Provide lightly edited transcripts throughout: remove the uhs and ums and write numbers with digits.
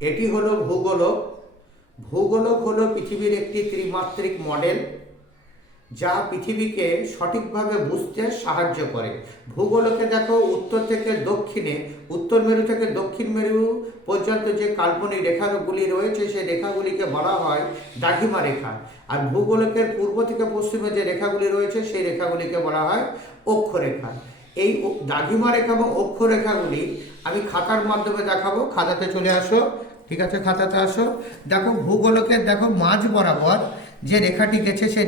এটি হলো ভূগোলক। ভূগোলক হলো পৃথিবীর একটি ত্রিমাত্রিক মডেল যা পৃথিবীকে সঠিকভাবে বুঝতে সাহায্য করে। ভূগোলকে দেখো উত্তর থেকে দক্ষিণে, উত্তর মেরু থেকে দক্ষিণ মেরু পর্যন্ত যে কাল্পনিক রেখাগুলি রয়েছে সেই রেখাগুলিকে বলা হয় দ্রাঘিমা রেখা। আর ভূগোলকের পূর্ব থেকে পশ্চিমে যে রেখাগুলি রয়েছে সেই রেখাগুলিকে বলা হয় অক্ষরেখা। এই দ্রাঘিমা রেখা এবং অক্ষরেখাগুলি আমি খাতার মাধ্যমে দেখাবো। খাতাতে চলে আসো, ঠিক আছে, খাতাতে আসো। দেখো ভূগোলকের দেখো মাঝ বরাবর যে রেখাটি গেছে সেই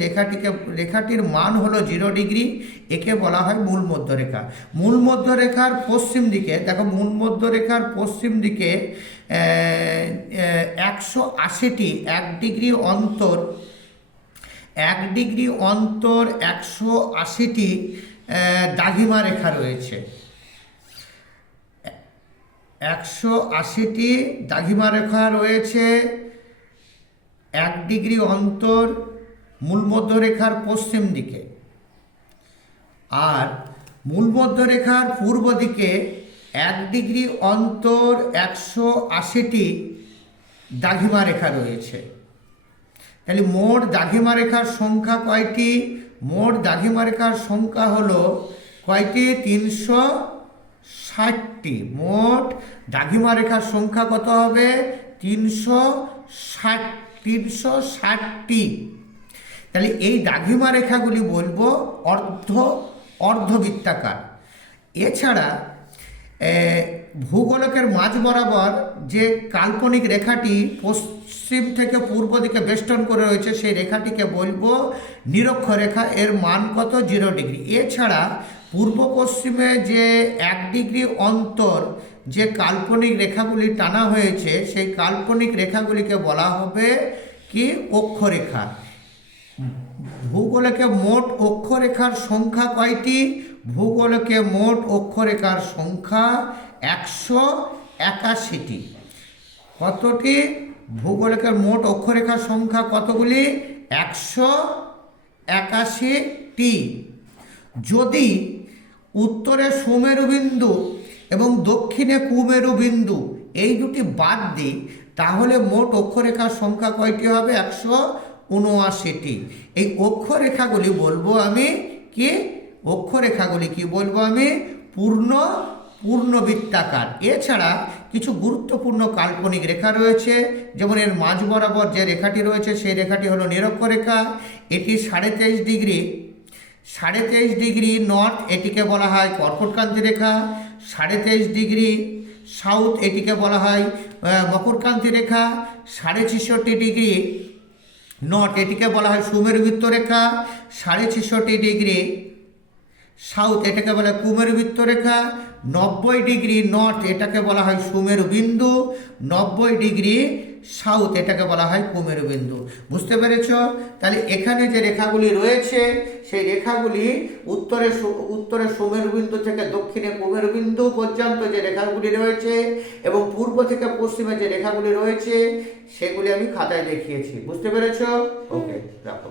রেখাটির মান হলো 0 ডিগ্রি। একে বলা হয় মূল মধ্যরেখা। মূল মধ্যরেখার পশ্চিম দিকে দেখো, মূল মধ্যরেখার পশ্চিম দিকে 180টি 1 ডিগ্রি অন্তর 180টি দ্রাঘিমা রেখা রয়েছে। 180টি দ্রাঘিমা রেখা রয়েছে 1 ডিগ্রি অন্তর মূল মধ্যরেখার পশ্চিম দিকে। আর মূল মধ্যরেখার পূর্ব দিকে 1 ডিগ্রি অন্তর 180টি দ্রাঘিমা রেখা রয়েছে। তাহলে মোট দ্রাঘিমা রেখার সংখ্যা কয়টি? মোট দ্রাঘিমা রেখার সংখ্যা হলো কয়টি? 360টি। মোট দ্রাঘিমা রেখার সংখ্যা কত হবে? 360টি। তাহলে এই দ্রাঘিমা রেখাগুলি বলবো অর্ধবৃত্তাকার। এছাড়া ভূগোলকের মাঝ বরাবর যে কাল্পনিক রেখাটি পশ্চিম থেকে পূর্ব দিকে বেষ্টন করে রয়েছে সেই রেখাটিকে বলবো নিরক্ষরেখা। এর মান কত? 0 ডিগ্রি। এছাড়া পূর্ব পশ্চিমে যে 1 ডিগ্রি অন্তর যে কাল্পনিক রেখাগুলি টানা হয়েছে সেই কাল্পনিক রেখাগুলিকে বলা হবে কি? অক্ষরেখা। ভূগোলকে মোট অক্ষরেখার সংখ্যা কয়টি? ভূগোলকে মোট অক্ষরেখার সংখ্যা 181টি। কতটি? ভূগোলকের মোট অক্ষরেখার সংখ্যা কতগুলি? 181টি। যদি উত্তরে সুমেরু বিন্দু এবং দক্ষিণে কুমেরু বিন্দু এই দুটি বাদ দিই তাহলে মোট অক্ষরেখার সংখ্যা কয়টি হবে? 179টি। এই অক্ষরেখাগুলি বলবো আমি কি? অক্ষরেখাগুলি কি বলবো আমি? পূর্ণবৃত্তাকার। এছাড়া কিছু গুরুত্বপূর্ণ কাল্পনিক রেখা রয়েছে, যেমন এর মাঝ বরাবর যে রেখাটি রয়েছে সেই রেখাটি হলো নিরক্ষরেখা। এটি 23.5 ডিগ্রি নর্থ, এটিকে বলা হয় কর্কটক্রান্তি রেখা। 23.5 ডিগ্রি সাউথ, এটিকে বলা হয় মকরক্রান্তি রেখা। 66.5 ডিগ্রি নর্থ, এটিকে বলা হয় সুমেরুবৃত্ত রেখা। 66.5 ডিগ্রি সাউথ, এটাকে বলা হয় কুমেরুবৃত্ত রেখা। 90 ডিগ্রি নর্থ, এটাকে বলা হয় সুমেরু বিন্দু। 90 ডিগ্রি সাউথ, এটাকে বলা হয় কুমেরু বিন্দু। বুঝতে পেরেছ? তাহলে এখানে যে রেখাগুলি রয়েছে সেই রেখাগুলি উত্তরে সুমেরু বিন্দু থেকে দক্ষিণে কুমেরু বিন্দু পর্যন্ত যে রেখাগুলি রয়েছে এবং পূর্ব থেকে পশ্চিমে যে রেখাগুলি রয়েছে সেগুলি আমি খাতায় দেখিয়েছি। বুঝতে পেরেছ? ওকে, রাখো।